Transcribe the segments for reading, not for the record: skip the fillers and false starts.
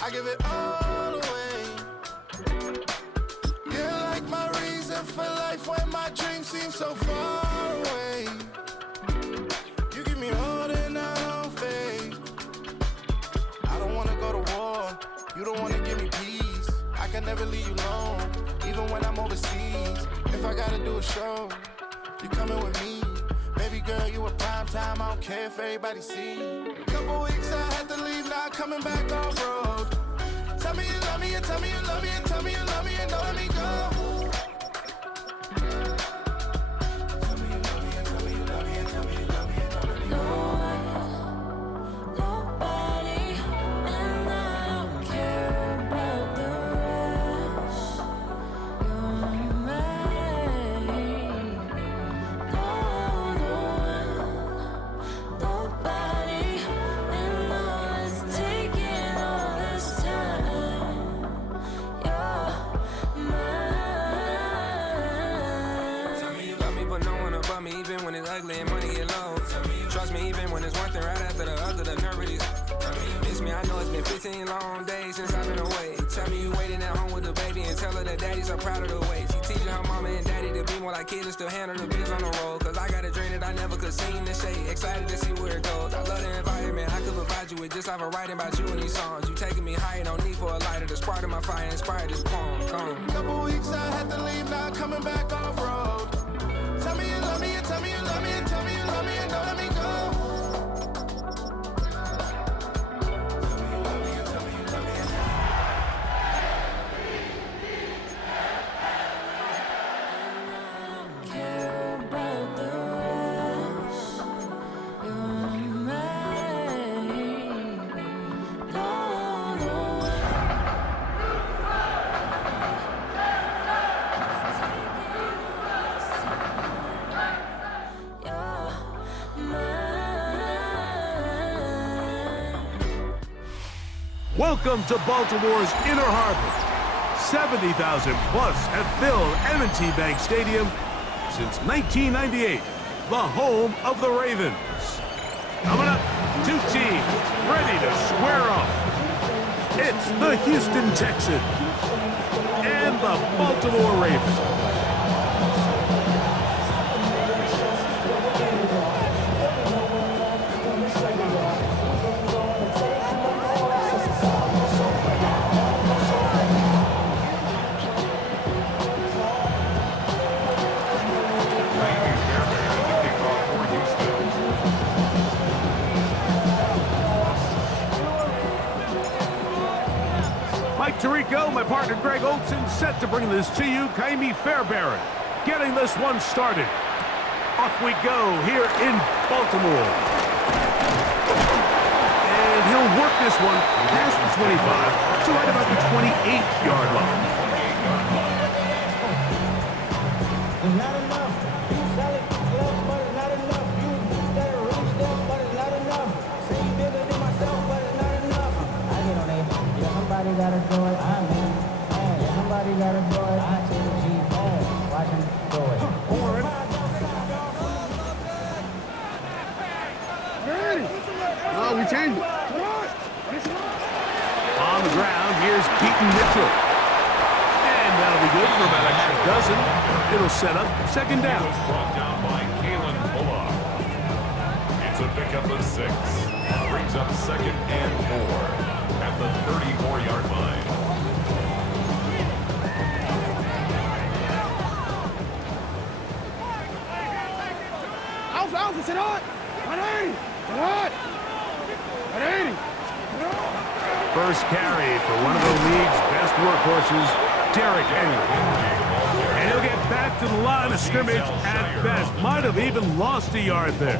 I give it all away. You're like my reason for life when my dreams seem so far away. You give me all that I don't fade. I don't wanna go to war. You don't wanna give me peace. I can never leave you alone, even when I'm overseas. If I gotta do a show, you coming with me. Baby girl, you a prime time. I don't care if everybody see. Couple weeks I had to leave, now coming back off road. Tell me you love me and tell me you love me and tell me you love me and don't let me go. Tell me you love me and tell me you love me and tell me you love me and don't let me go. Nobody, and I don't care about the rest. You're mine. Nobody, and all is taking all this time. You're mine. Tell me you love me, but no one above me, even when it's ugly and money get low. Trust me, even when it's one thing right after the other, the nerve of these. Tell me you miss me, I know it's been 15 long days since I've been away. Tell me you waiting at home with the baby and tell her that daddy's so proud of the way. She teaching her mama and daddy to be more like kids and still handle the biz on the road. Cause I got a dream that I never could see in the shade. Excited to see where it goes. I love the environment, I could provide you with just like a writing about you in these songs. You taking me higher, no need for a lighter. The spark of my fire inspired this poem. Couple weeks I had to leave, now coming back off road. Tell me you love me and tell me you love me and tell me you love me and don't let me go. Tell me you love me and tell me you love me and Care about the rest. You're mine. No. You're mine. Welcome to Baltimore's Inner Harbor. 70,000 plus have filled M&T Bank Stadium since 1998, the home of the Ravens. Coming up, two teams ready to square off. It's the Houston Texans and the Baltimore Ravens. Mike Tirico, my partner Greg Olson, set to bring this to you. Kaimi Fairbairn getting this one started. Off we go here in Baltimore. And he'll work this one past the 25 to right about the 28-yard line. It's not enough. You sell it, love, but it's not enough. You got a rich stuff, but it's not enough. Say you bigger than myself, but it's not enough. I get on it. Yeah, somebody gotta do it. I mean, yeah, somebody gotta do it. I take the G, watch him do it. Oh, we changed it. On the ground, here's Keaton Mitchell. And that'll be good for about a half dozen. It'll set up second down. He was brought down by Kalen Bullock. It's a pickup of 6. Brings up 2nd and 4 at the 34-yard line. Alpha, sit on. 180. Sit on. 180. First carry for one of the league's best workhorses, Derrick Henry. And he'll get back to the line of scrimmage at best. Might have even lost a yard there.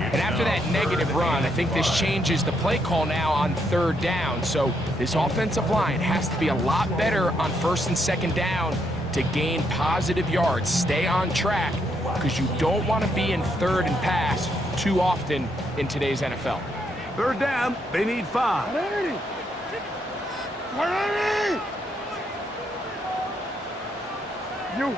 And after that negative run, I think this changes the play call now on 3rd down. So this offensive line has to be a lot better on 1st and 2nd down to gain positive yards. Stay on track because you don't want to be in 3rd and pass too often in today's NFL. 3rd down, they need 5. 180. 180. You.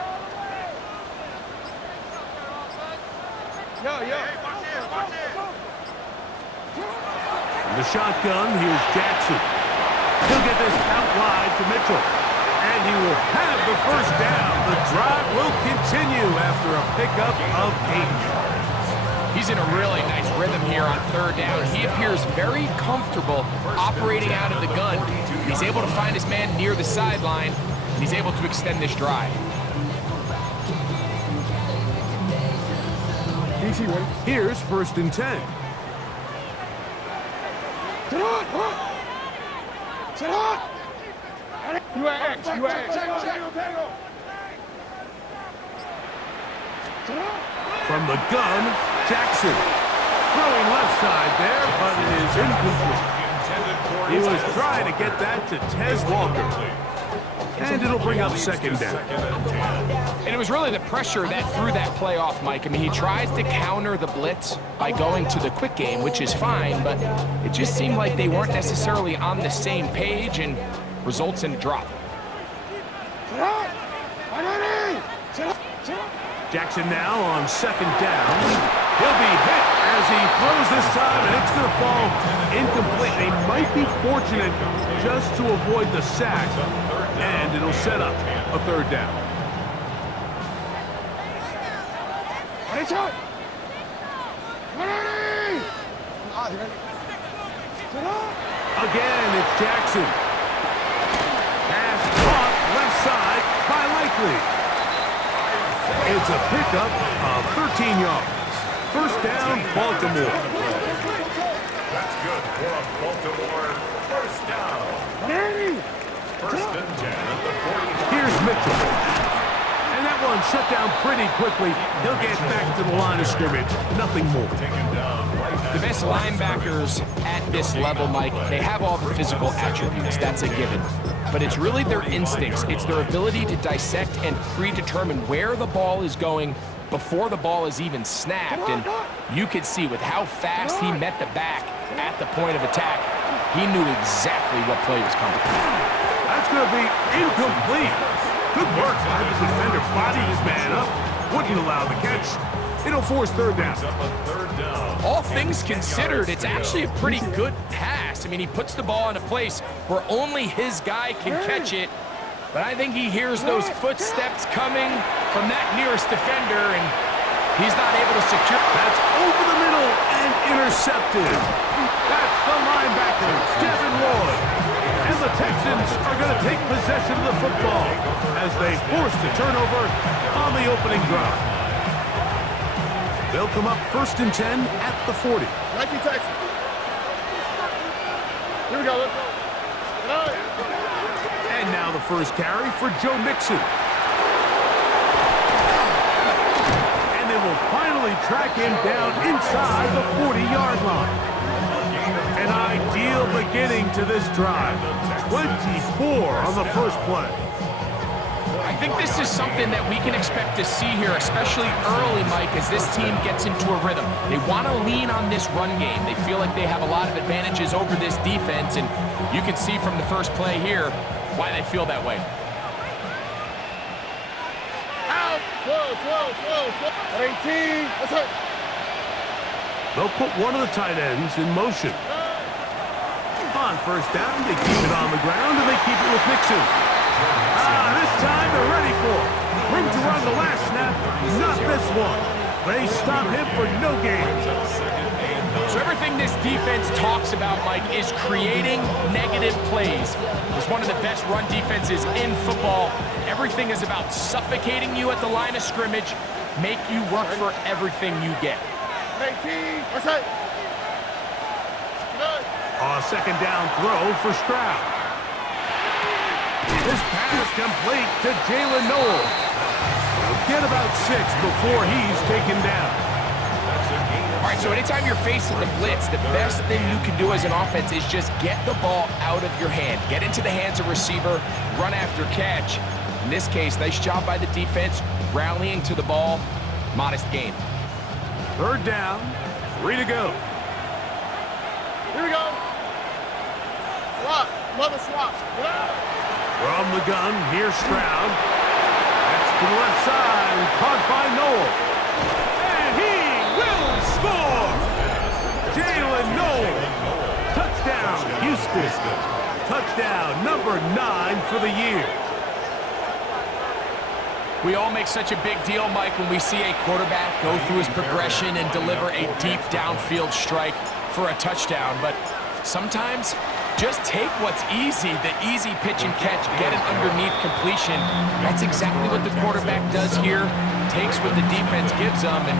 From the shotgun, here's Jackson. He'll get this out wide to Mitchell. And he will have the first down. The drive will continue after a pickup of 8. He's in a really nice rhythm here on third down. He appears very comfortable operating out of the gun. He's able to find his man near the sideline, and he's able to extend this drive. DC, ready? Here's 1st and 10. Sit on! Sit on! You are X, you are X. From the gun, Jackson. Throwing left side there, but it is incomplete. He was trying to get that to Tez Walker. And it'll bring up 2nd down. And it was really the pressure that threw that play off, Mike. I mean, he tries to counter the blitz by going to the quick game, which is fine, but it just seemed like they weren't necessarily on the same page and results in a drop. Jackson now on 2nd down. He'll be hit as he throws this time, and it's going to fall incomplete. They might be fortunate just to avoid the sack, and it'll set up a 3rd down. Again, it's Jackson. Pass caught left side by Likely. It's a pickup of 13 yards. 1st down, Baltimore. That's good for a Baltimore 1st down. 1st and 10 at the 40. Here's Mitchell. And that one shut down pretty quickly. He'll get back to the line of scrimmage. Nothing more. The best linebackers at this level, Mike, they have all the physical attributes. That's a given. But it's really their instincts. It's their ability to dissect and predetermine where the ball is going before the ball is even snapped. And you could see with how fast he met the back at the point of attack, he knew exactly what play was coming. That's going to be incomplete. Good work by the defender. Bodied his man up. Wouldn't allow the catch. It'll force 3rd down. All things considered, it's actually a pretty good pass. I mean, he puts the ball in a place where only his guy can catch it. But I think he hears those footsteps coming from that nearest defender, and he's not able to secure. That's over the middle and intercepted. That's the linebackers, Devin Lloyd. And the Texans are going to take possession of the football as they force the turnover on the opening drive. They'll come up 1st and 10 at the 40. Nike Texans. Here we go, let's go. And now the first carry for Joe Mixon. And they will finally track him down inside the 40-yard line. An ideal beginning to this drive. 24 on the first play. I think this is something that we can expect to see here, especially early, Mike, as this team gets into a rhythm. They want to lean on this run game. They feel like they have a lot of advantages over this defense, and you can see from the first play here why they feel that way. Out! 12. 18. That's it. They'll put one of the tight ends in motion. On 1st down, they keep it on the ground, and they keep it with Mixon. This time they're ready for it. Room to run the last snap, not this one. They stop him for no gain. So everything this defense talks about, Mike, is creating negative plays. It's one of the best run defenses in football. Everything is about suffocating you at the line of scrimmage, make you work for everything you get. 18. That's it. A 2nd down throw for Stroud. This pass complete to Jalen Noel. He'll get about 6 before he's taken down. All right, so anytime you're facing the blitz, the best thing you can do as an offense is just get the ball out of your hand. Get into the hands of receiver, run after catch. In this case, nice job by the defense, rallying to the ball. Modest gain. 3rd down, 3 to go. Here we go. Swap. Mother swap. From the gun, here's Stroud. That's to the left side, caught by Noel. And he will score! Jalen Noel. Touchdown, Houston. Touchdown number 9 for the year. We all make such a big deal, Mike, when we see a quarterback go through his progression and deliver a deep downfield strike for a touchdown. But sometimes, just take what's easy, the easy pitch and catch, get it underneath completion. That's exactly what the quarterback does here. Takes what the defense gives them, and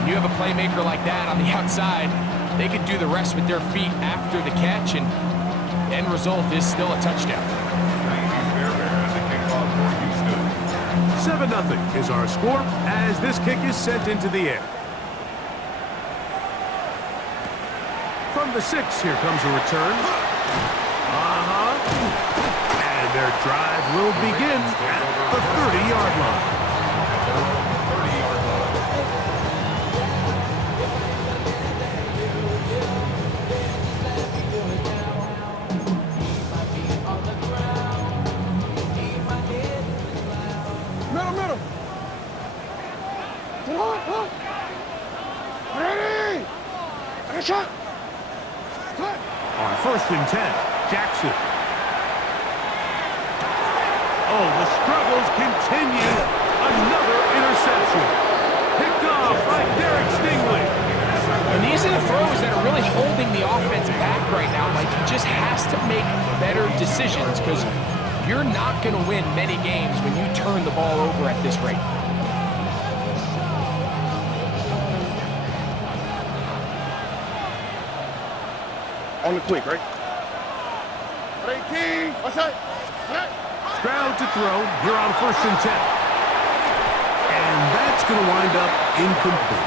when you have a playmaker like that on the outside, they can do the rest with their feet after the catch, and the end result is still a touchdown. 7-0 is our score as this kick is sent into the air. From the 6, here comes a return. And their drive will begin at the 30-yard line. Middle. Ready? And a shot. On 1st and 10, Jackson. Oh, the struggles continue. Another interception. Picked off by Derek Stingley. And these are the throws that are really holding the offense back right now. Like, he just has to make better decisions because you're not going to win many games when you turn the ball over at this rate. On the quick, right? 18. What's that? Stroud to throw here on 1st and 10. And that's going to wind up incomplete.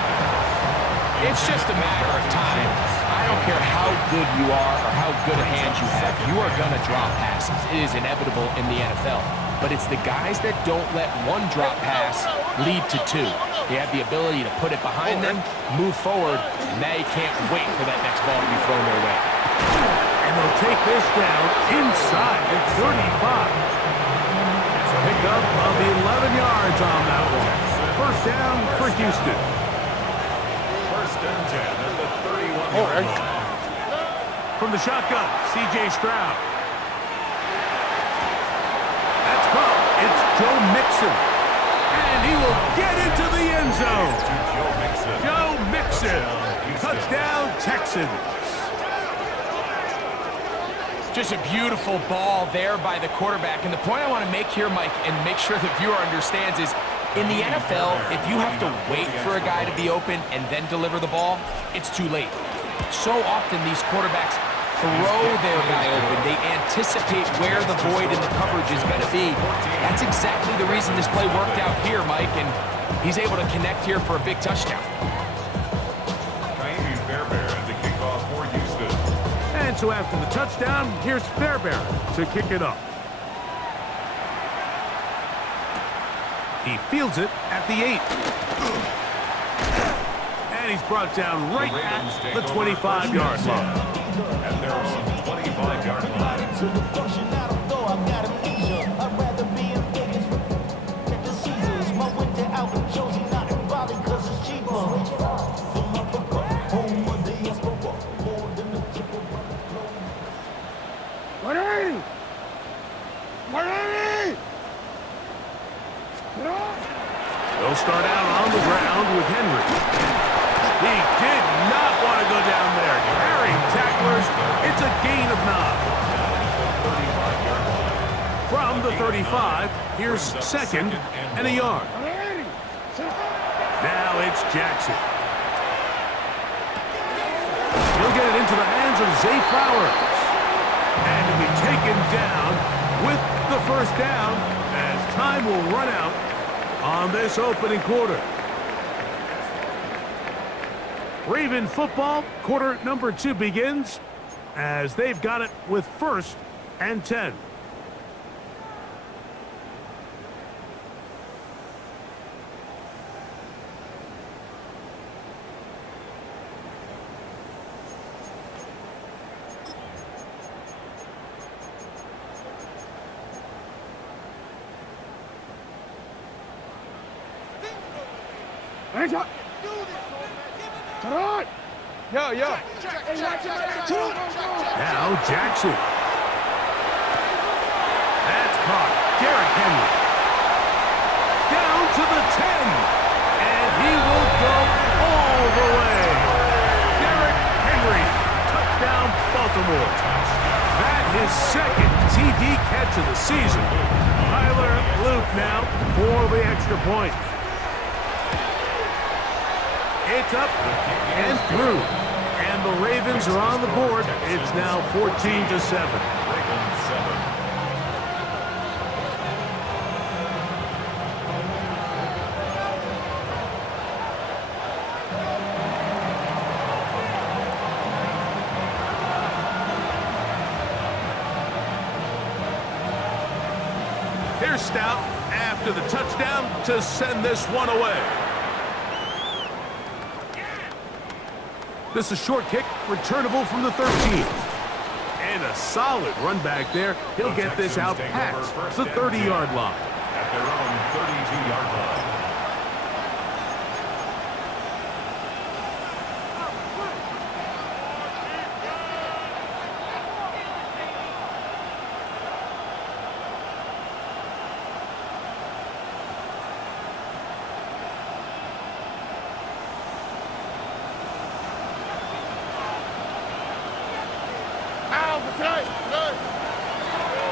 It's just a matter of time. I don't care how good you are or how good a hand you have, you are going to drop passes. It is inevitable in the NFL. But it's the guys that don't let one drop pass lead to 2. They have the ability to put it behind them, move forward, and now you can't wait for that next ball to be thrown their way. And they'll take this down inside the 35. Pick up of the 11 yards on that one. 1st down for Houston. 1st and 10 at the 31-yard line. From the shotgun, C.J. Stroud. That's caught. It's Joe Mixon. And he will get into the end zone. Joe Mixon. Touchdown, Texans. Just a beautiful ball there by the quarterback. And the point I want to make here, Mike, and make sure the viewer understands is, in the NFL, if you have to wait for a guy to be open and then deliver the ball, it's too late. So often these quarterbacks throw their guy open. They anticipate where the void in the coverage is going to be. That's exactly the reason this play worked out here, Mike, and he's able to connect here for a big touchdown. And so after the touchdown, here's Fairbairn to kick it up. He fields it at the 8. And he's brought down right at the 25-yard line. And they're on the 25-yard line. They'll start out on the ground with Henry. He did not want to go down there. Carrying tacklers. It's a gain of 9. From the 35, here's 2nd and a yard. Now it's Jackson. He'll get it into the hands of Zay Flowers. And he'll be taken down with the 1st down as time will run out on this opening quarter. Raven football, quarter number 2 begins as they've got it with 1st and 10. Hands up. Turn on. Yo. Now Jackson. That's caught. Derrick Henry. Down to the 10. And he will go all the way. Derrick Henry. Touchdown, Baltimore. That his second TD catch of the season. Tyler Luke now for the extra point. It's up and through. And the Ravens are on the board. It's now 14-7. Ravens 7. Here's Stout after the touchdown to send this one away. This is a short kick, returnable from the 13. And a solid run back there. He'll get this out past the 30-yard line. At their own 32-yard line.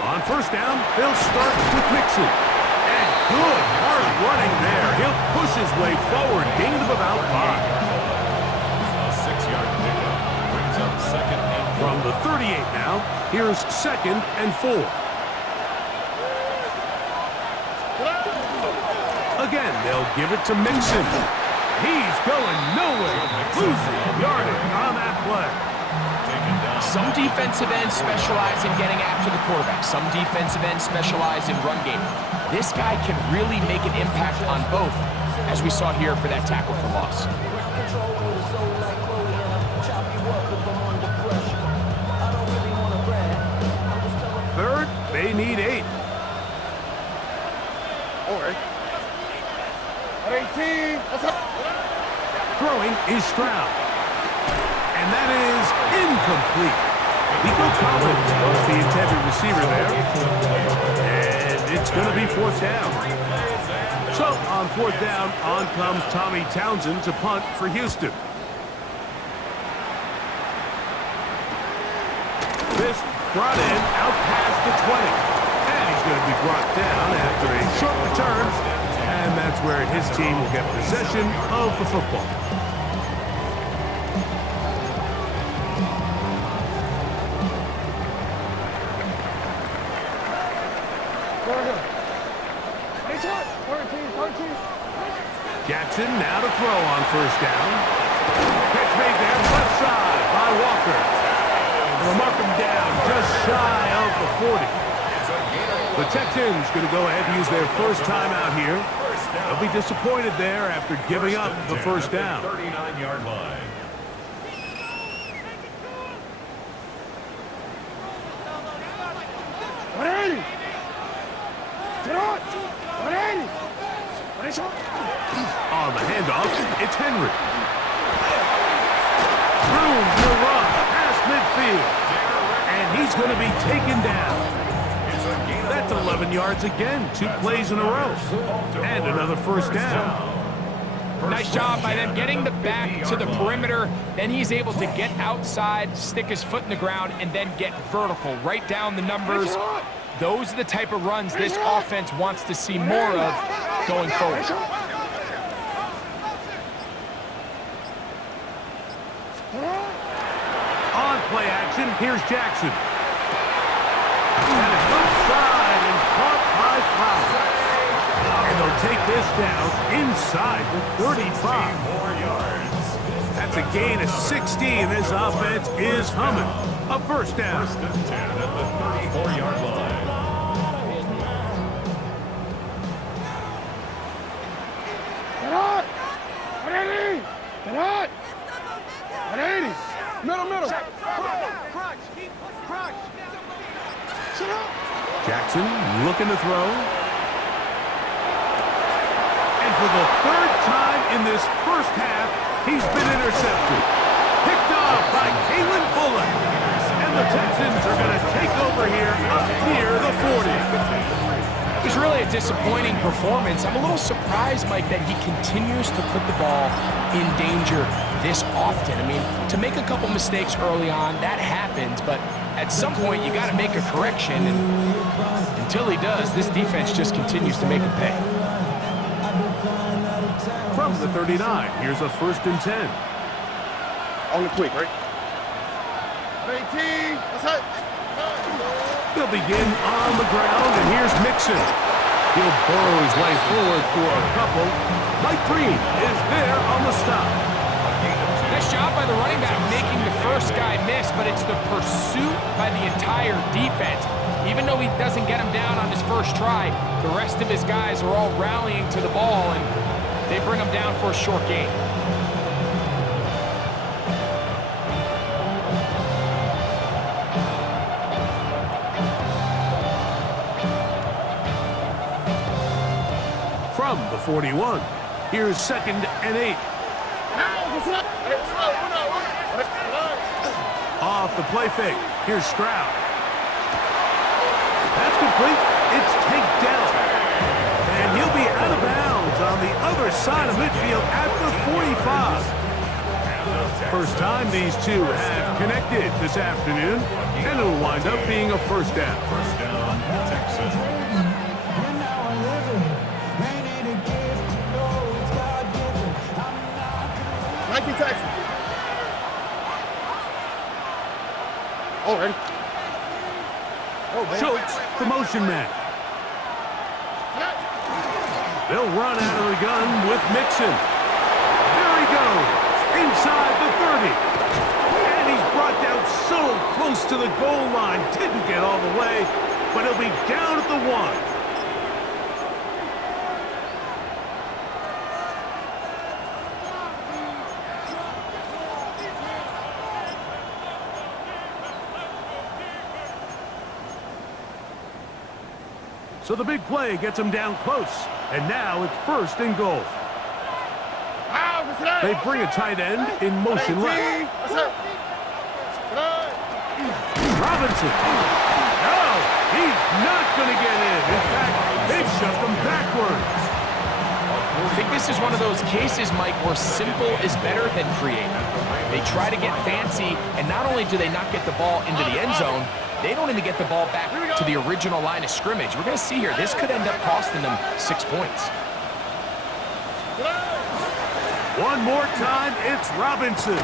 On first down, they'll start with Mixon. And good hard running there. He'll push his way forward, gain of about 5. A 6-yard pickup brings up second and 4. From the 38 now, here's second and 4. Again, they'll give it to Mixon. He's going nowhere, losing yardage on that play. Some defensive ends specialize in getting after the quarterback. Some defensive ends specialize in run game. This guy can really make an impact on both, as we saw here for that tackle for loss. Third, they need 8. All right. At 18. That's up. Throwing is Stroud. And that is incomplete. Nico Collins was the intended receiver there. And it's going to be 4th down. So, on 4th down, on comes Tommy Townsend to punt for Houston. This brought in out past the 20. And he's going to be brought down after a short return. And that's where his team will get possession of the football. Jackson now to throw on first down. Catch made there, left side by Walker. They'll mark him down just shy of the 40. The Texans going to go ahead and use their first time out here. They'll be disappointed there after giving up the first down. 39-yard line. On the handoff, it's Henry. Room to run past midfield. And he's going to be taken down. That's 11 yards again, 2 plays in a row. And another first down. Nice job by them getting the back to the perimeter. Then he's able to get outside, stick his foot in the ground, and then get vertical. Right down the numbers. Those are the type of runs this offense wants to see more of going forward. On play action, here's Jackson. And it's left side and caught by Flowers. And they'll take this down inside the 35. More yards. That's a gain of 16. This offense is humming. A first down. First and 10 at the 34-yard line. Middle. Jackson looking to throw. And for the third time in this first half, he's been intercepted. Picked off by Kalen Bullock. And the Texans are going to take over here up near the 40. It was really a disappointing performance. I'm a little surprised, Mike, that he continues to put the ball in danger this often. I mean, to make a couple mistakes early on, that happens, but at some point you got to make a correction, and until he does, this defense just continues to make him pay. From the 39, here's a 1st and 10. On the quick, right? 18, let's hit. They'll begin on the ground, and here's Mixon. He'll burrow his way forward for a couple. Mike Green is there on the stop. Nice job by the running back making the first guy miss, but it's the pursuit by the entire defense. Even though he doesn't get him down on his first try, the rest of his guys are all rallying to the ball, and they bring him down for a short gain. From the 41, here's 2nd and 8. Off the play fake, here's Stroud. That's complete. It's taken down. And he'll be out of bounds on the other side of midfield at the 45. First time these two have connected this afternoon, and it'll wind up being a 1st down. 1st down, Texans. 19 Texans. Already. Schultz, the motion man. They'll run out of the gun with Mixon. There he goes, inside the 30. And he's brought down so close to the goal line. Didn't get all the way, but he'll be down at the 1. So the big play gets him down close, and now it's 1st and goal. They bring a tight end in motion left. Robinson. No, he's not going to get in. In fact, they've shoved him backwards. I think this is one of those cases, Mike, where simple is better than creative. They try to get fancy, and not only do they not get the ball into the end zone, they don't even get the ball back to the original line of scrimmage. We're going to see here, this could end up costing them 6 points. One more time, it's Robinson.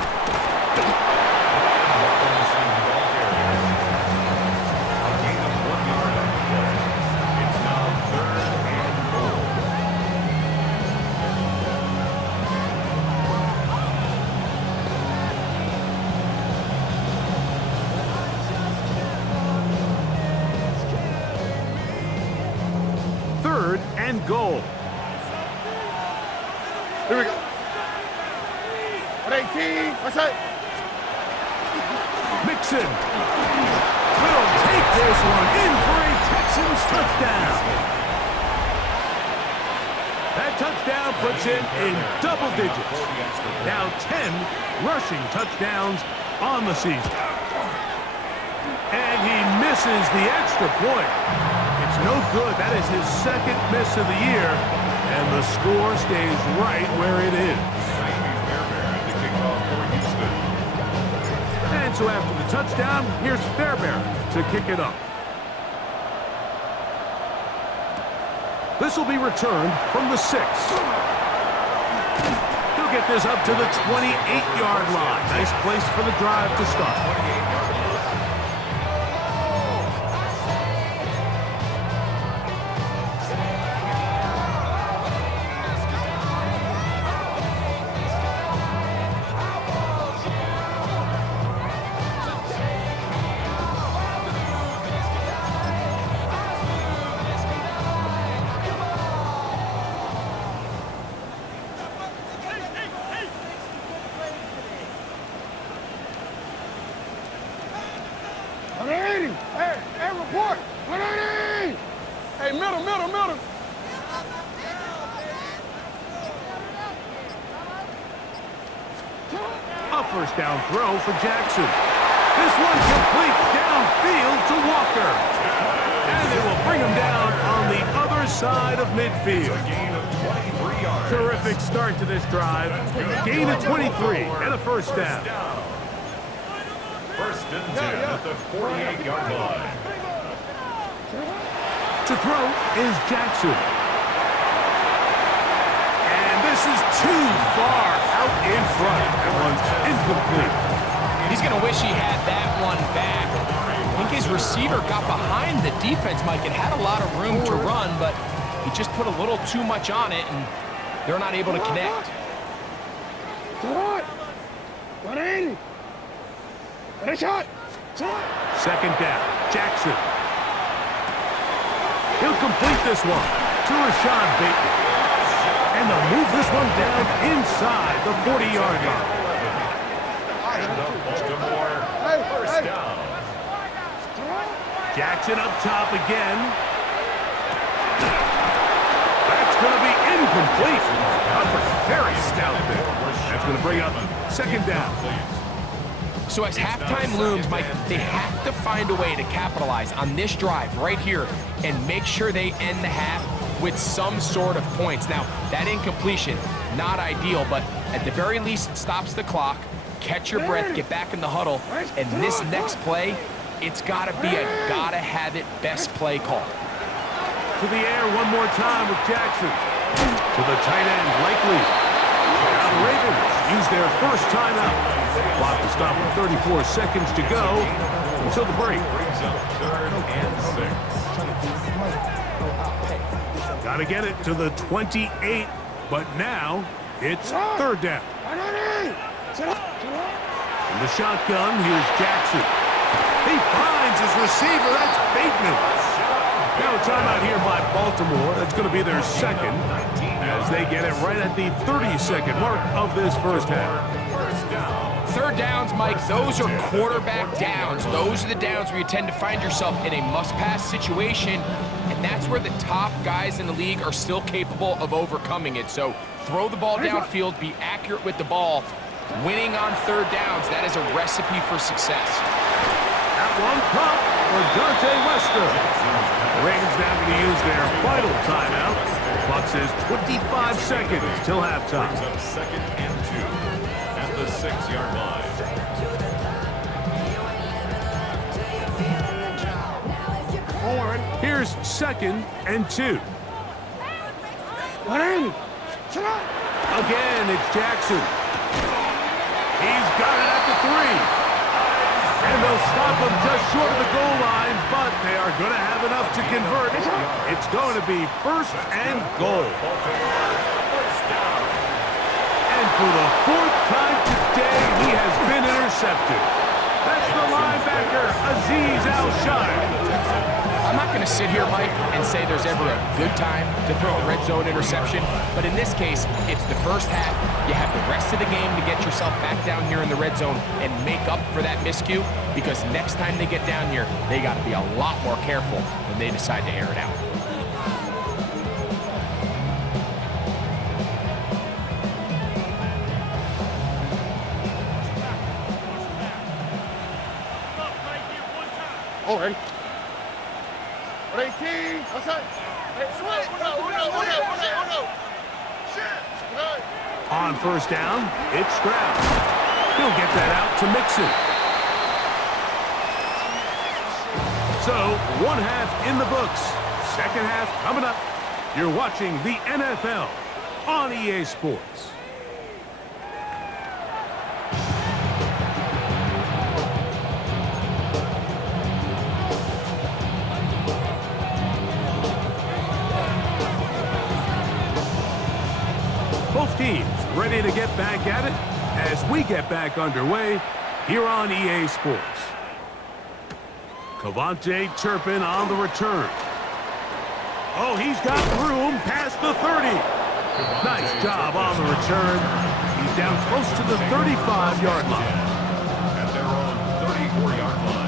Goal. Here we go. 18, let's hit. Mixon will take this one in for a Texans touchdown. That touchdown puts him in double digits. Now 10 rushing touchdowns on the season. And he misses the extra point. It's no good. That is his 2nd miss of the year, and the score stays right where it is. And so after the touchdown, here's Fairbairn to kick it up. This will be returned from the 6. He'll get this up to the 28-yard line. Nice place for the drive to start. Hey, report. 180. Hey, middle. first down throw for Jackson. This one complete downfield to Walker. And they will bring him down on the other side of midfield. Gain of 23 yards. Terrific start to this drive. Gain of 23 and a first down. First and 10 at the 48-yard line. To throw is Jackson. And this is too far out in front. That one's incomplete. He's going to wish he had that one back. I think his receiver got behind the defense, Mike, and had a lot of room to run, but he just put a little too much on it, and they're not able to connect. Second down, Jackson. He'll complete this one to Rashad Bateman. And they'll move this one down inside the 40-yard line. And the Baltimore first down. Jackson up top again. That's going to be incomplete. Coverage very stout there. That's going to bring up second down. So as halftime looms, Mike, they have to find a way to capitalize on this drive right here and make sure they end the half with some sort of points. Now, that incompletion, not ideal, but at the very least, it stops the clock. Catch your breath, get back in the huddle, and this next play, it's got to be a gotta-have-it best play call. To the air one more time with Jackson. To the tight end, Likely. Now the Ravens use their first timeout. Clock will stop with 34 seconds to go until the break. Brings up third and 6. Got to get it to the 28, but now it's third down. In the shotgun, here's Jackson. He finds his receiver. That's Bateman. Now a timeout here by Baltimore. That's going to be their second as they get it right at the 30-second mark of this first half. Third downs, Mike, those are quarterback downs. Those are the downs where you tend to find yourself in a must-pass situation, and that's where the top guys in the league are still capable of overcoming it. So throw the ball downfield, be accurate with the ball. Winning on third downs, that is a recipe for success. That one pump for Dante Wester. The Ravens now going to use their final timeout. Clock says 25 seconds till halftime. Brings up second and 2 at the 6-yard line. Here's second and 2. Again, it's Jackson. He's got it at the 3. And they'll stop him just short of the goal line, but they are going to have enough to convert. It's going to be first and goal. And for the fourth time today, he has been intercepted. That's the linebacker, Azeez Al-Shire. I'm not going to sit here, Mike, and say there's ever a good time to throw a red zone interception, but in this case, it's the first half. You have the rest of the game to get yourself back down here in the red zone and make up for that miscue, because next time they get down here, they got to be a lot more careful when they decide to air it out. All right. 18, what's that? On first down, it's Stroud. He'll get that out to Mixon. So, one half in the books. Second half coming up. You're watching the NFL on EA Sports. Both teams ready to get back at it as we get back underway here on EA Sports. Cavante Turpin on the return. Oh, he's got room past the 30. Nice job on the return. He's down close to the 35-yard line. At their own 34-yard line.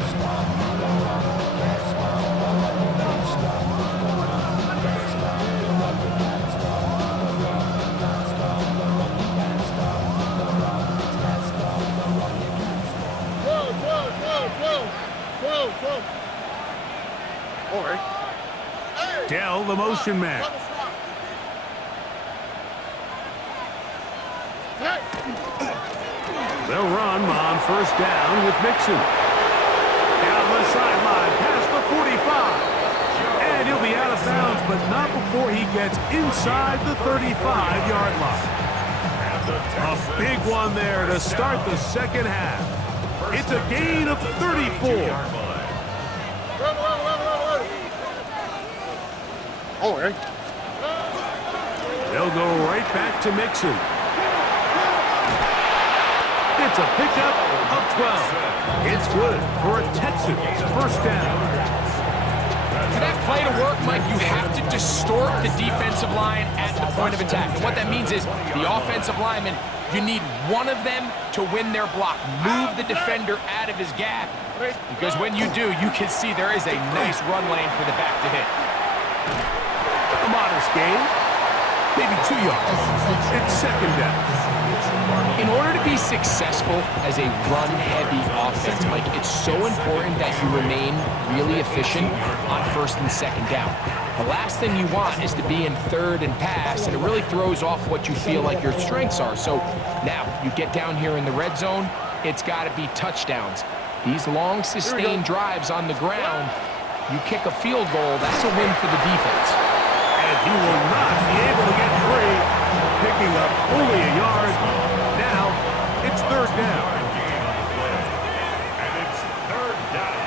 Dell, the motion man. They'll run on first down with Mixon. Down the sideline, past the 45. And he'll be out of bounds, but not before he gets inside the 35-yard line. A big one there to start the second half. It's a gain of 34. They'll go right back to Mixon. It's a pickup of 12. It's good for a Texans first down. For that play to work, Mike, you have to distort the defensive line at the point of attack. And what that means is the offensive lineman, you need one of them to win their block. Move the defender out of his gap. Because when you do, you can see there is a nice run lane for the back to hit. A modest gain, maybe 2 yards. It's second down. In order to be successful as a run-heavy offense, Mike, it's so important that you remain really efficient on first and second down. The last thing you want is to be in third and pass, and it really throws off what you feel like your strengths are. So now you get down here in the red zone, it's got to be touchdowns. These long, sustained drives on the ground, you kick a field goal, that's a win for the defense. And he will not be able to get free, picking up only a yard. Now it's third down. And it's third down.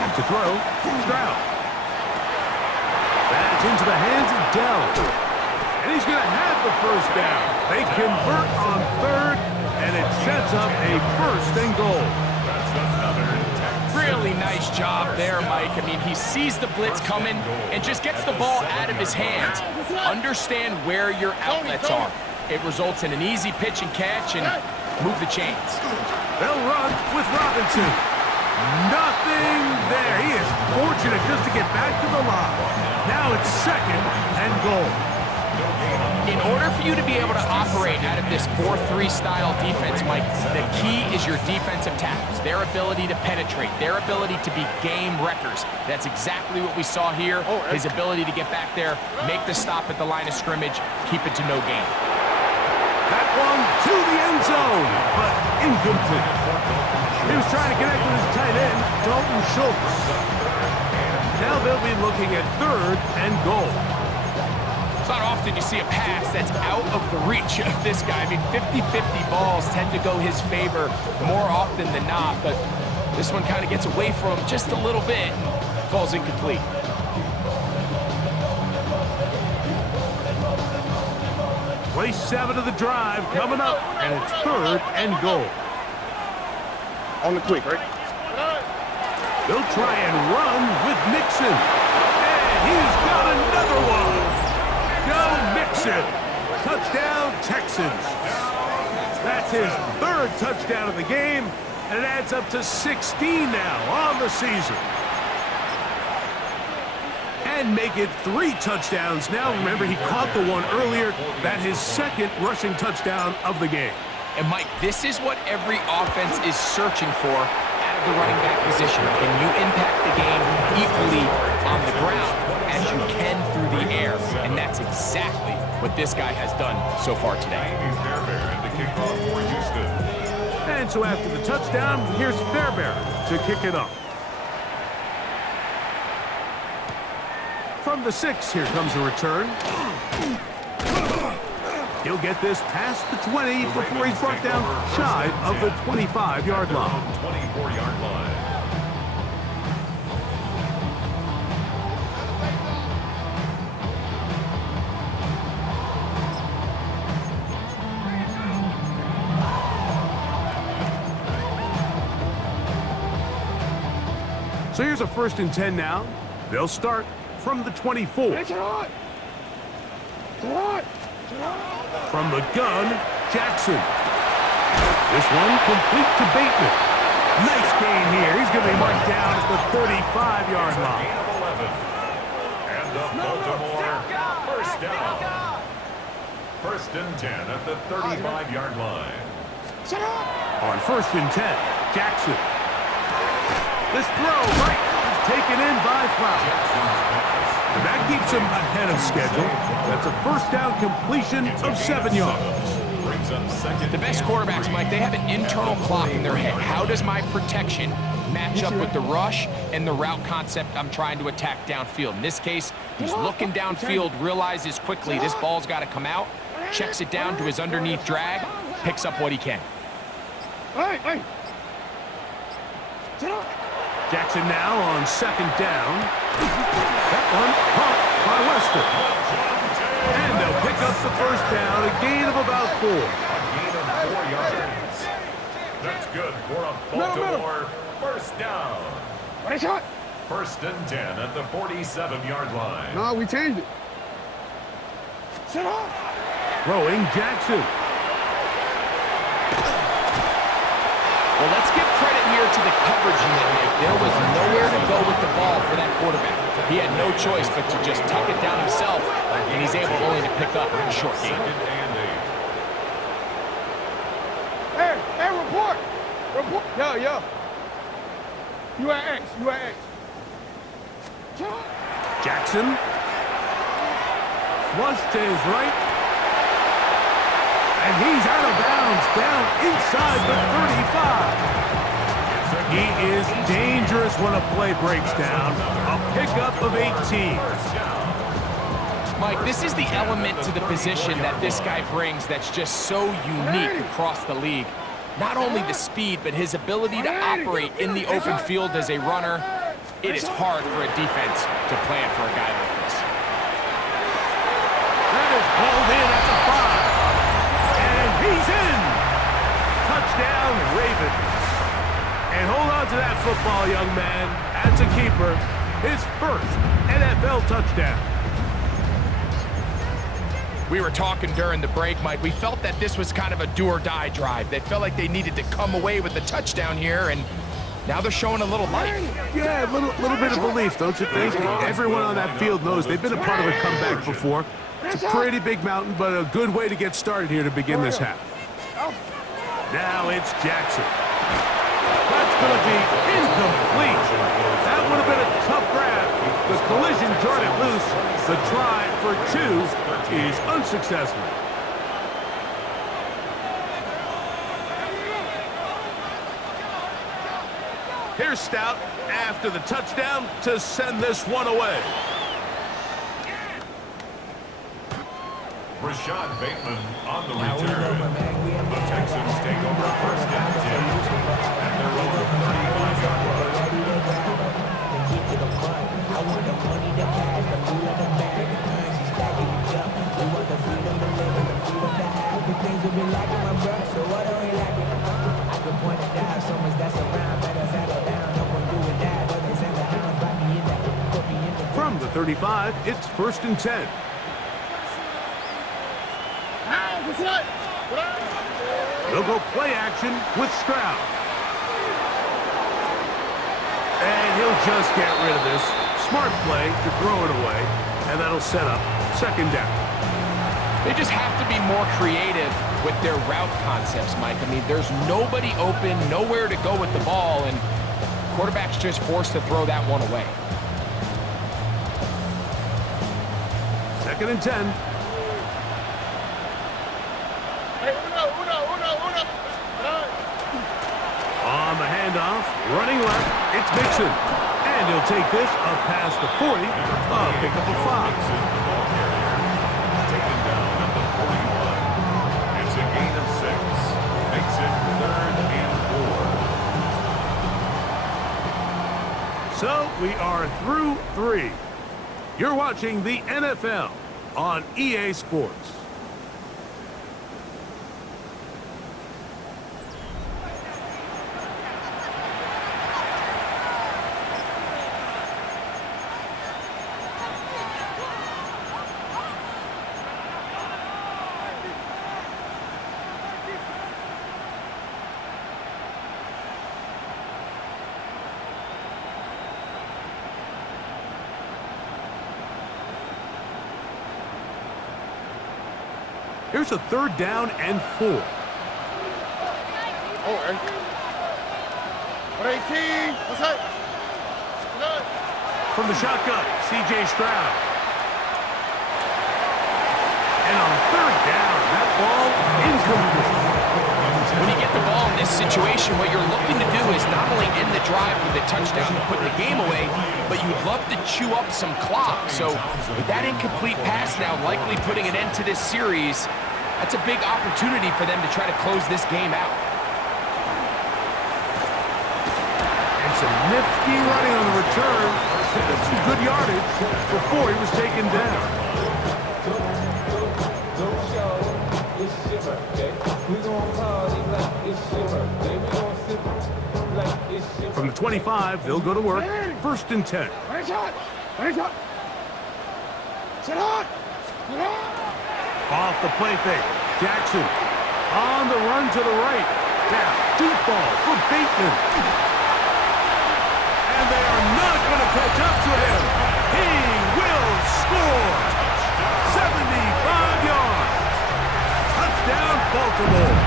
Back to throw, Stroud. That's into the hands of Dell. And he's going to have the first down. They convert on third, and it sets up a first and goal. That's another Really nice job there, Mike. I mean, he sees the blitz coming and just gets the ball out of his hands. Understand where your outlets are. It results in an easy pitch and catch and move the chains. They'll run with Robinson. Nothing there. He is fortunate just to get back to the line. Now it's second and goal. In order for you to be able to operate out of this 4-3 style defense, Mike, the key is your defensive tackles, their ability to penetrate, their ability to be game wreckers. That's exactly what we saw here, his ability to get back there, make the stop at the line of scrimmage, keep it to no gain. That one to the end zone, but incomplete. He was trying to connect with his tight end, Dalton Schultz. Now they'll be looking at third and goal. It's not often you see a pass that's out of the reach of this guy. I mean, 50-50 balls tend to go his favor more often than not, but this one kind of gets away from him just a little bit and falls incomplete. Play 7 of the drive coming up, and it's third and goal. On the quick, right? They'll try and run with Mixon. And he's got another one. Go Mixon. Touchdown, Texans. That's his third touchdown of the game, and it adds up to 16 now on the season. And make it 3 touchdowns now. Remember, he caught the one earlier. That's his second rushing touchdown of the game. And Mike, this is what every offense is searching for out of the running back position. Can you impact the game equally on the ground as you can through the air? And that's exactly what this guy has done so far today. Fairbairn to kick off for Houston. And so after the touchdown, here's Fairbairn to kick it up. From the 6, here comes a return. He'll get this past the 20 before he's brought down shy of the 25-yard line. 24-yard line. So here's a 1st and 10 now. They'll start from the 24. From the gun, Jackson. This one complete to Bateman. Nice gain here. He's going to be marked down at the 35-yard line. Gain of 11. And the Baltimore first down. First and 10 at the 35-yard line. Set up. On first and 10, Jackson. This throw right is taken in by Flowers. And that keeps him ahead of schedule. That's a first down completion of 7 yards. The best quarterbacks, Mike, they have an internal clock in their head. How does my protection match up with the rush and the route concept I'm trying to attack downfield? In this case, he's looking downfield, realizes quickly this ball's got to come out, checks it down to his underneath drag, picks up what he can. Hey. Set up. Jackson now on second down. That one caught by Wester. And they'll pick up the first down, a gain of about 4. A gain of 4 yards. That's good for a Baltimore first down. What is shot? First and 10 at the 47-yard line. No, we changed it. Set up. Throwing Jackson. Well, let's give credit here to the coverage unit, Mike. There was nowhere to go with the ball for that quarterback. He had no choice but to just tuck it down himself, and he's able only to pick up a short gain. Second and 8. Hey, report. Yo. You at X. Jackson. Flush to his right. And he's out of bounds, down inside the 35. He is dangerous when a play breaks down. A pickup of 18. Mike, this is the element to the position that this guy brings that's just so unique across the league. Not only the speed, but his ability to operate in the open field as a runner. It is hard for a defense to plan for a guy like this. That is hauled in at the 5. And he's in. Touchdown, Ravens. And hold on to that football, young man. That's a keeper. His first NFL touchdown. We were talking during the break, Mike. We felt that this was kind of a do-or-die drive. They felt like they needed to come away with the touchdown here, and now they're showing a little life. Yeah, a little bit of belief, don't you think? Everyone on that field knows they've been a part of a comeback before. It's a pretty big mountain, but a good way to get started here to begin this half. Now it's Jackson. That's going to be incomplete. That would have been a tough grab. The collision jarred it loose. The try for 2 is unsuccessful. Here's Stout after the touchdown to send this one away. Rashad Bateman on the return. The Texans take over first and 10 at their own 35-yard line. From the 35, it's first and 10. They'll go play action with Stroud. And he'll just get rid of this. Smart play to throw it away, and that'll set up second down. They just have to be more creative with their route concepts, Mike. I mean, there's nobody open, nowhere to go with the ball, and quarterback's just forced to throw that one away. Second and 10. On the handoff, running left, it's Mixon. And he'll take this up past the 40, pick up a 5. Taken down at the 41. It's a gain of 6. Makes it third and 4. So we are through 3. You're watching the NFL on EA Sports. Here's a 3rd down and 4. Oh, hey. 18. What's up? Good. From the shotgun, C.J. Stroud. And on 3rd down, that ball incomplete. When you get the ball in this situation, what you're looking to do is not only end the drive with a touchdown to put the game away, but you'd love to chew up some clock. So with that incomplete pass now likely putting an end to this series, that's a big opportunity for them to try to close this game out. And some nifty running on the return. Picked up some good yardage before he was taken down. From the 25, they'll go to work. 1st and 10. Right shot. Right shot. Sit hot. Sit hot. Off the play fake. Jackson on the run to the right. Down. Deep ball for Bateman. And they are not going to catch up to him. He will score. 75 yards. Touchdown, Baltimore.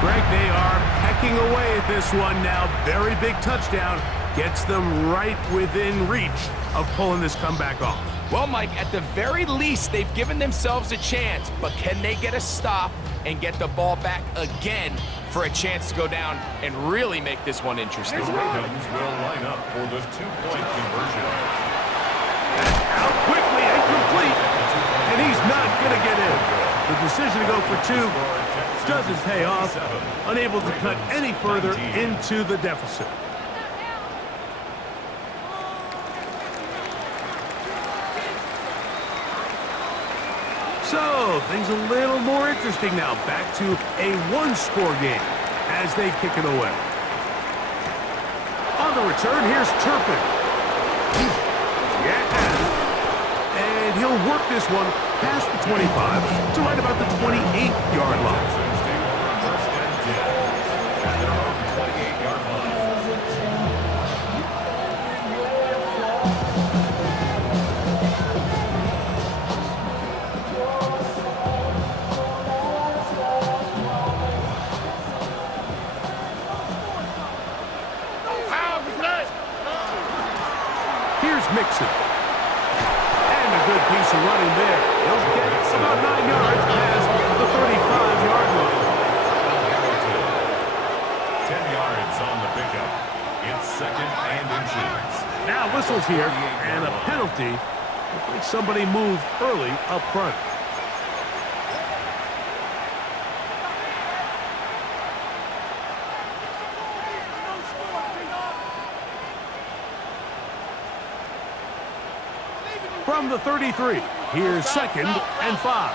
Greg, they are pecking away at this one now. Very big touchdown. Gets them right within reach of pulling this comeback off. Well, Mike, at the very least, they've given themselves a chance, but can they get a stop and get the ball back again for a chance to go down and really make this one interesting? Williams will line up for the 2-point conversion. Out quickly and complete, and he's not going to get in. The decision to go for 2 doesn't pay off, unable to cut any further into the deficit. So, things a little more interesting now. Back to a 1-score game as they kick it away. On the return, here's Turpin. Yeah. And he'll work this one past the 25 to right about the 28-yard line. Mixon. And a good piece of running there. He'll get about 9 yards past the 35-yard line. 10 yards on the pickup. It's 2nd and inches. Now whistles here, and a penalty. Looks like somebody moved early up front. From the 33, here's 2nd and 5.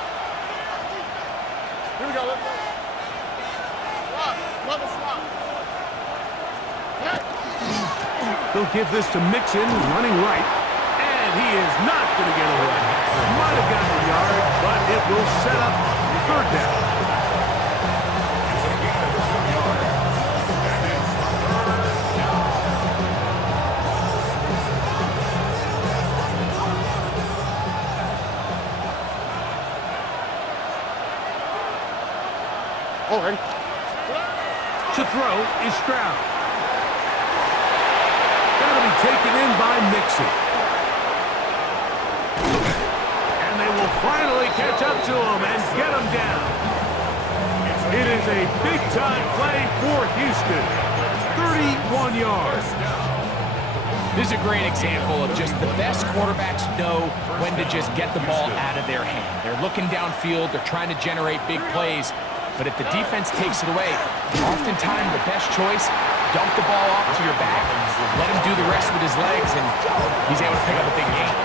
Here we go. Let's go. Swap. Level swap. They'll give this to Mixon, running right. And he is not going to get away. Might have gotten a yard, but it will set up 3rd down. It's a gain of 2 yards. And it's 3rd down. Oh, ready. To throw is Stroud. That'll be taken in by Mixon. And they will finally catch up to him and get him down. It is a big-time play for Houston. 31 yards. This is a great example of just the best quarterbacks know when to just get the ball out of their hand. They're looking downfield. They're trying to generate big plays. But if the defense takes it away, oftentimes the best choice, dump the ball off to your back, let him do the rest with his legs, and he's able to pick up a big gain.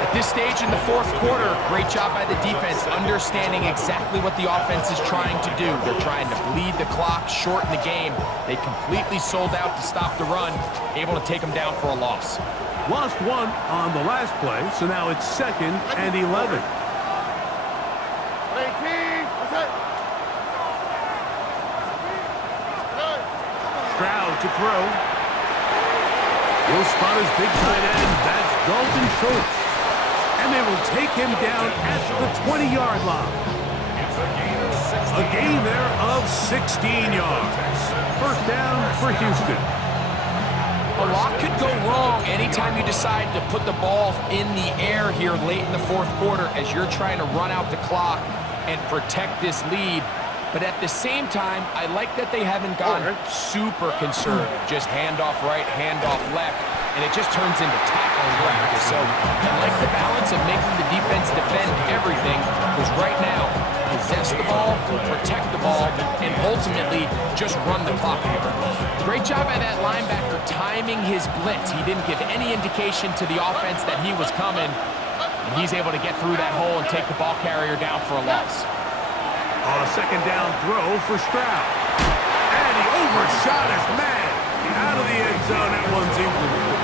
At this stage in the 4th quarter, great job by the defense, understanding exactly what the offense is trying to do. They're trying to bleed the clock, shorten the game. They completely sold out to stop the run, able to take them down for a loss. Lost 1 on the last play, so now it's 2nd and 11. 18. What's it? Stroud to throw. He'll spot his big tight end. That's Dalton Schultz. and they will take him down at the 20-yard line. It's a gain of 16. A gain there of 16 yards. First down for Houston. A lot could go wrong anytime you decide to put the ball in the air here late in the fourth quarter as you're trying to run out the clock and protect this lead. But at the same time, I like that they haven't gone super conservative. Just handoff right, handoff left, and it just turns into tackling practice. So I like the balance of making the defense defend everything, because right now, possess the ball, protect the ball, and ultimately just run the clock. Great job by that linebacker timing his blitz. He didn't give any indication to the offense that he was coming, and he's able to get through that hole and take the ball carrier down for a loss. A second down throw for Stroud. And he overshot his man. Out of the end zone, that one's incomplete.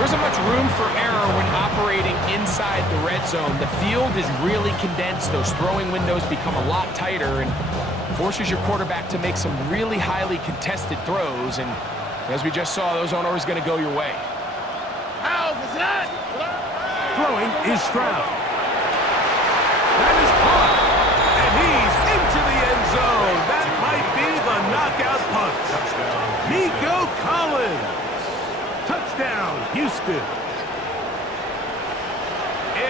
There isn't much room for error when operating inside the red zone. The field is really condensed. Those throwing windows become a lot tighter and forces your quarterback to make some really highly contested throws. And as we just saw, those aren't always going to go your way. Throwing is Stroud. That is caught. And he's into the end zone. That might be the knockout punch. Nico Collins. Touchdown, Houston.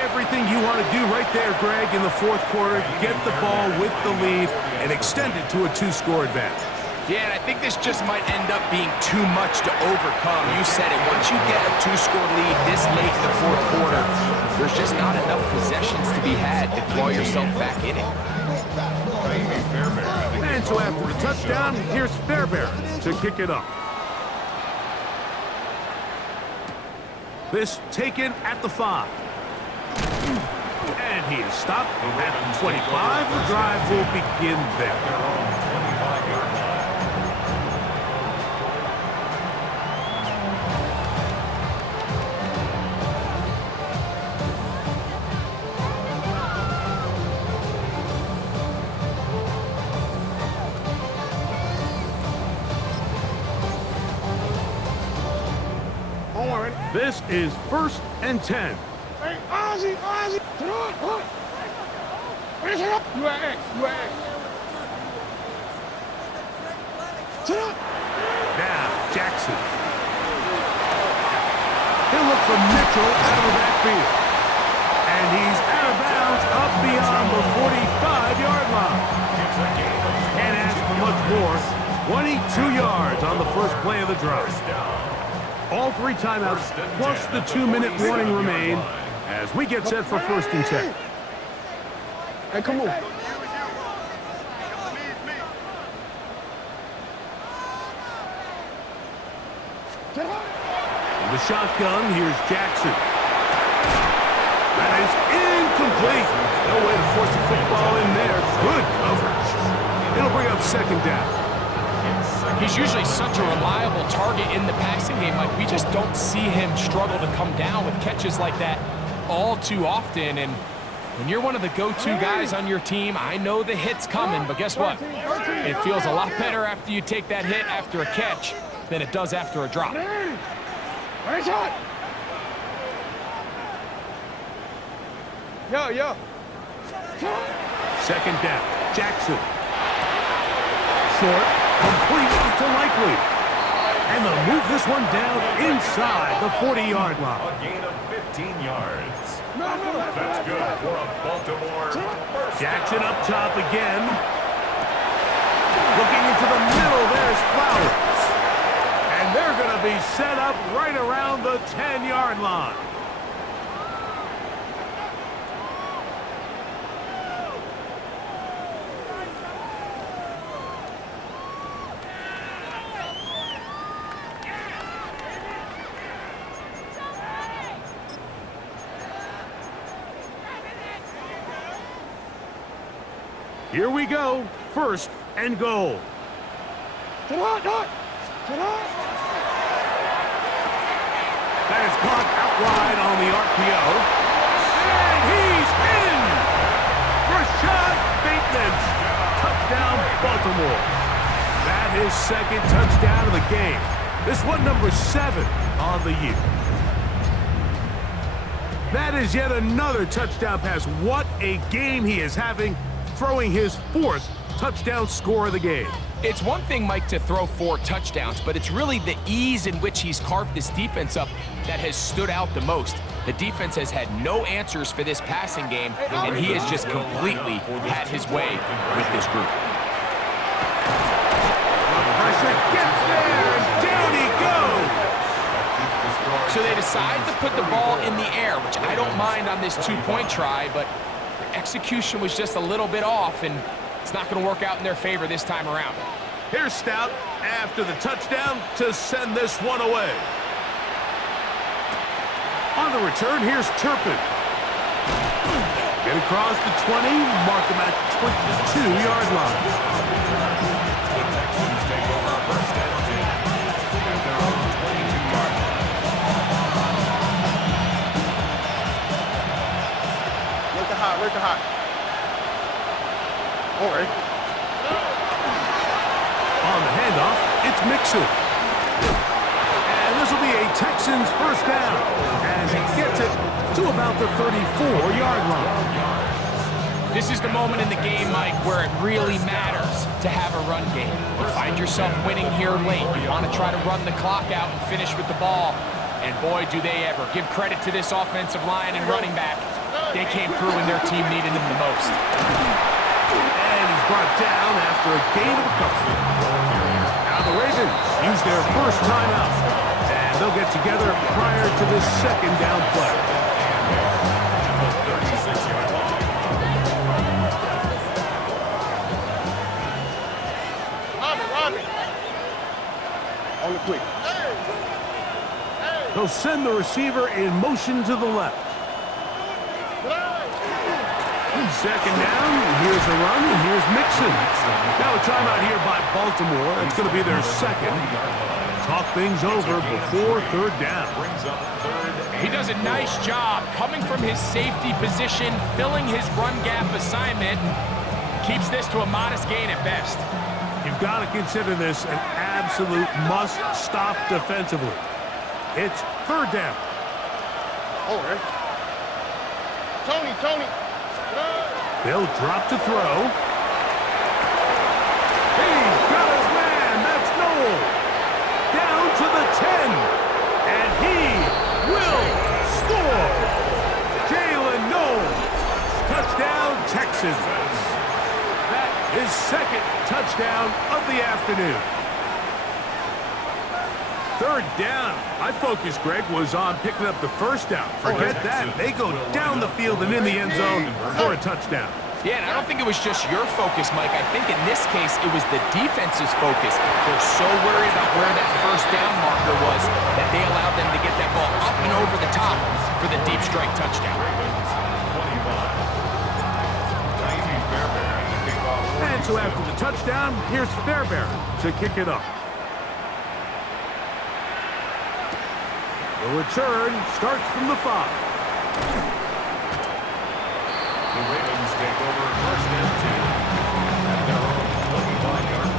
Everything you want to do right there, Greg, in the fourth quarter. Get the ball with the lead and extend it to a 2-score advantage. Yeah, and I think this just might end up being too much to overcome. You said it. Once you get a 2-score lead this late in the fourth quarter, there's just not enough possessions to be had to claw yourself back in it. And so after the touchdown, here's Fairbairn to kick it up. This taken at the 5. And he is stopped at the 25. The drive will begin there. This is 1st and 10. Hey, Ozzy, throw it, hold it. Where's it up? You are X. Sit up. Now, Jackson. He'll look for Mitchell out of the backfield. And he's out of bounds up beyond the 45-yard line. Can't ask for much more. 22 yards on the first play of the drive. All 3 timeouts plus the 2-minute warning remain as we get set for 1st and 10. Hey, come on. In the shotgun, here's Jackson. That is incomplete. No way to force the football in there. Good coverage. It'll bring up 2nd down. He's usually such a reliable target in the passing game. Like, we just don't see him struggle to come down with catches like that all too often. And when you're one of the go-to guys on your team, I know the hit's coming, but guess what? It feels a lot better after you take that hit after a catch than it does after a drop. Where's it? Yo. 2nd down. Jackson. Short. Complete to Likely. And they'll move this one down inside the 40-yard line. A gain of 15 yards. That's good for a Baltimore first Jackson down. up top again. Looking into the middle, there's Flowers. And they're going to be set up right around the 10-yard line. Here we go. 1st and goal. Get out. That is caught out wide on the RPO. And he's in! Rashad Bateman. Touchdown, Baltimore. That is 2nd touchdown of the game. This one number 7 on the year. That is yet another touchdown pass. What a game he is having, throwing his 4th touchdown score of the game. It's one thing, Mike, to throw 4 touchdowns, but it's really the ease in which he's carved this defense up that has stood out the most. The defense has had no answers for this passing game, and he has just completely had his way with this group. Pressure gets there, and down he goes. So they decide to put the ball in the air, which I don't mind on this 2-point try, but the execution was just a little bit off, and it's not going to work out in their favor this time around. Here's Stout after the touchdown to send this one away. On the return, here's Turpin. Get across the 20, mark him at the 22-yard line. The Texans take over first and 10 at their own 22-yard line. Work it hot. All right. On the handoff, it's Mixon. And this will be a Texans first down as he gets it to about the 34-yard line. This is the moment in the game, Mike, where it really matters to have a run game. You find yourself winning here late. You want to try to run the clock out and finish with the ball. And boy, do they ever. Give credit to this offensive line and running back. They came through when their team needed them the most. And he's brought down after a gain of a couple. Now the Ravens use their first timeout. And they'll get together prior to this second down play. On the quick. They'll send the receiver in motion to the left. Second down, here's a run, and here's Mixon. Now a timeout here by Baltimore. It's going to be their second. Talk things over before third down. He does a nice job coming from his safety position, filling his run gap assignment, and keeps this to a modest gain at best. You've got to consider this an absolute must-stop defensively. It's third down. All right. Tony. They'll drop to throw. He's got his man. That's Noel. Down to the 10. And he will score. Jalen Noel. Touchdown, Texans. That is second touchdown of the afternoon. Third down. My focus, Greg, was on picking up the first down. Forget that. They go down the field and in the end zone for a touchdown. Yeah, and I don't think it was just your focus, Mike. I think in this case, it was the defense's focus. They're so worried about where that first down marker was that they allowed them to get that ball up and over the top for the deep strike touchdown. And so after the touchdown, here's Fairbairn to kick it up. The return starts from the 5. The Ravens take over first and 10 at their own 25-yard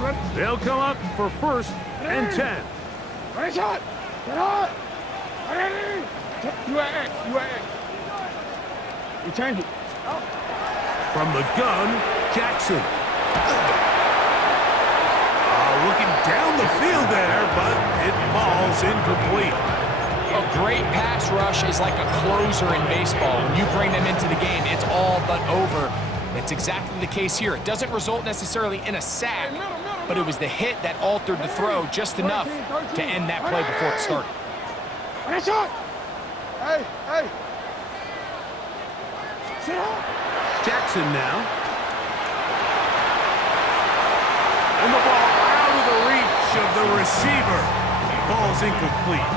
line. They'll come up for first and 10. Right shot. Get out. Ready. UAA. You change it. From the gun, Jackson. Looking down the field there, but it falls incomplete. A great pass rush is like a closer in baseball. When you bring them into the game, it's all but over. That's exactly the case here. It doesn't result necessarily in a sack, but it was the hit that altered the throw just enough to end that play before it started. Right shot. Hey. Sit up. Jackson now. And the ball out of the reach of the receiver. Falls incomplete.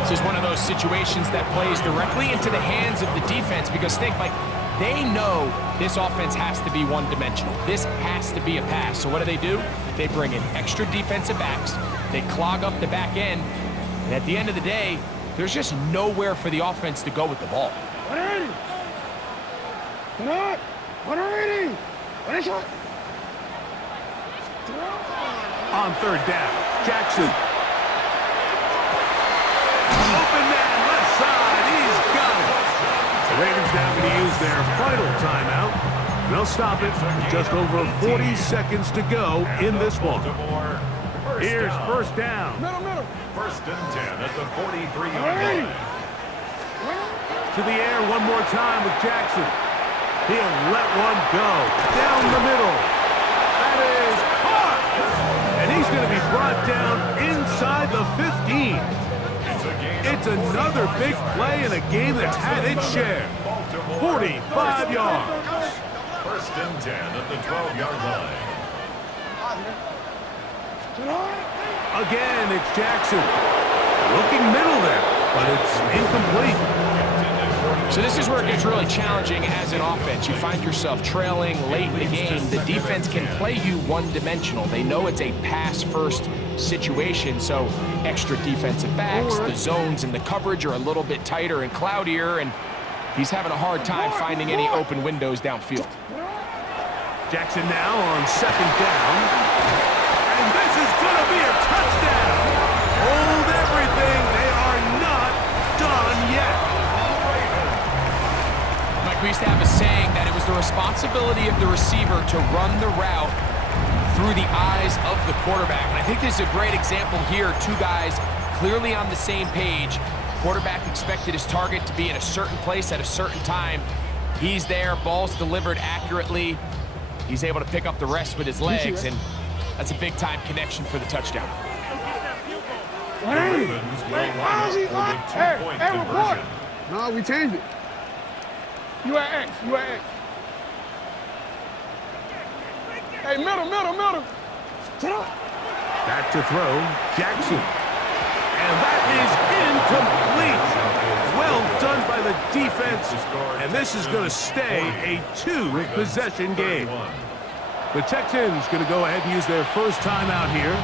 This is one of those situations that plays directly into the hands of the defense because think, Mike, they know this offense has to be one-dimensional. This has to be a pass. So what do? They bring in extra defensive backs. They clog up the back end. And at the end of the day, there's just nowhere for the offense to go with the ball. 180. Come on. 180. What is shot? On third down. Jackson. Open man, left side. He's got it. The Ravens now going to use their final timeout. They'll stop it with just over 40 seconds to go in this one. Here's first down. Middle. First and 10 at the 43-yard line. To the air one more time with Jackson. He'll let one go. Down the middle. That is caught. And he's going to be brought down inside the 15. It's another big play in a game that's had its share. 45 yards. First and 10 at the 12-yard line. Again, it's Jackson. Looking middle there, but it's incomplete. So this is where it gets really challenging as an offense. You find yourself trailing late in the game. The defense can play you one-dimensional. They know it's a pass-first situation, so extra defensive backs, the zones and the coverage are a little bit tighter and cloudier, and he's having a hard time finding any open windows downfield. Jackson now on second down. And this is going to be a touchdown. Hold everything. They are not done yet. Mike, we used to have a saying that it was the responsibility of the receiver to run the route through the eyes of the quarterback. And I think this is a great example here. Two guys clearly on the same page. Quarterback expected his target to be in a certain place at a certain time. He's there, ball's delivered accurately. He's able to pick up the rest with his legs, and that's a big-time connection for the touchdown. The Ravens will line up for the 2-point conversion. No, we changed it. You at X. Hey, middle. Back to throw, Jackson. And that is incomplete. Well done by the defense. And this is going to stay a two-possession game. The Texans going to go ahead and use their first timeout here.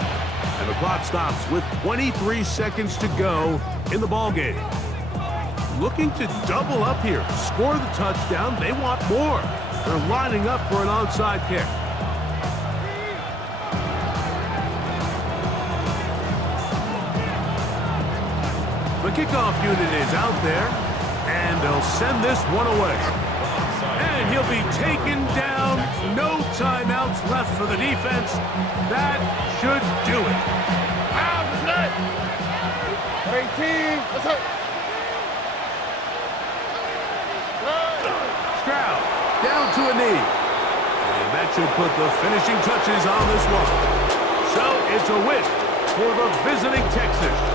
And the clock stops with 23 seconds to go in the ballgame. Looking to double up here, score the touchdown. They want more. They're lining up for an onside kick. The kickoff unit is out there, and they'll send this one away. And he'll be taken down. No timeouts left for the defense. That should do it. 18. Let's go. Stroud down to a knee. And that should put the finishing touches on this one. So it's a win for the visiting Texans.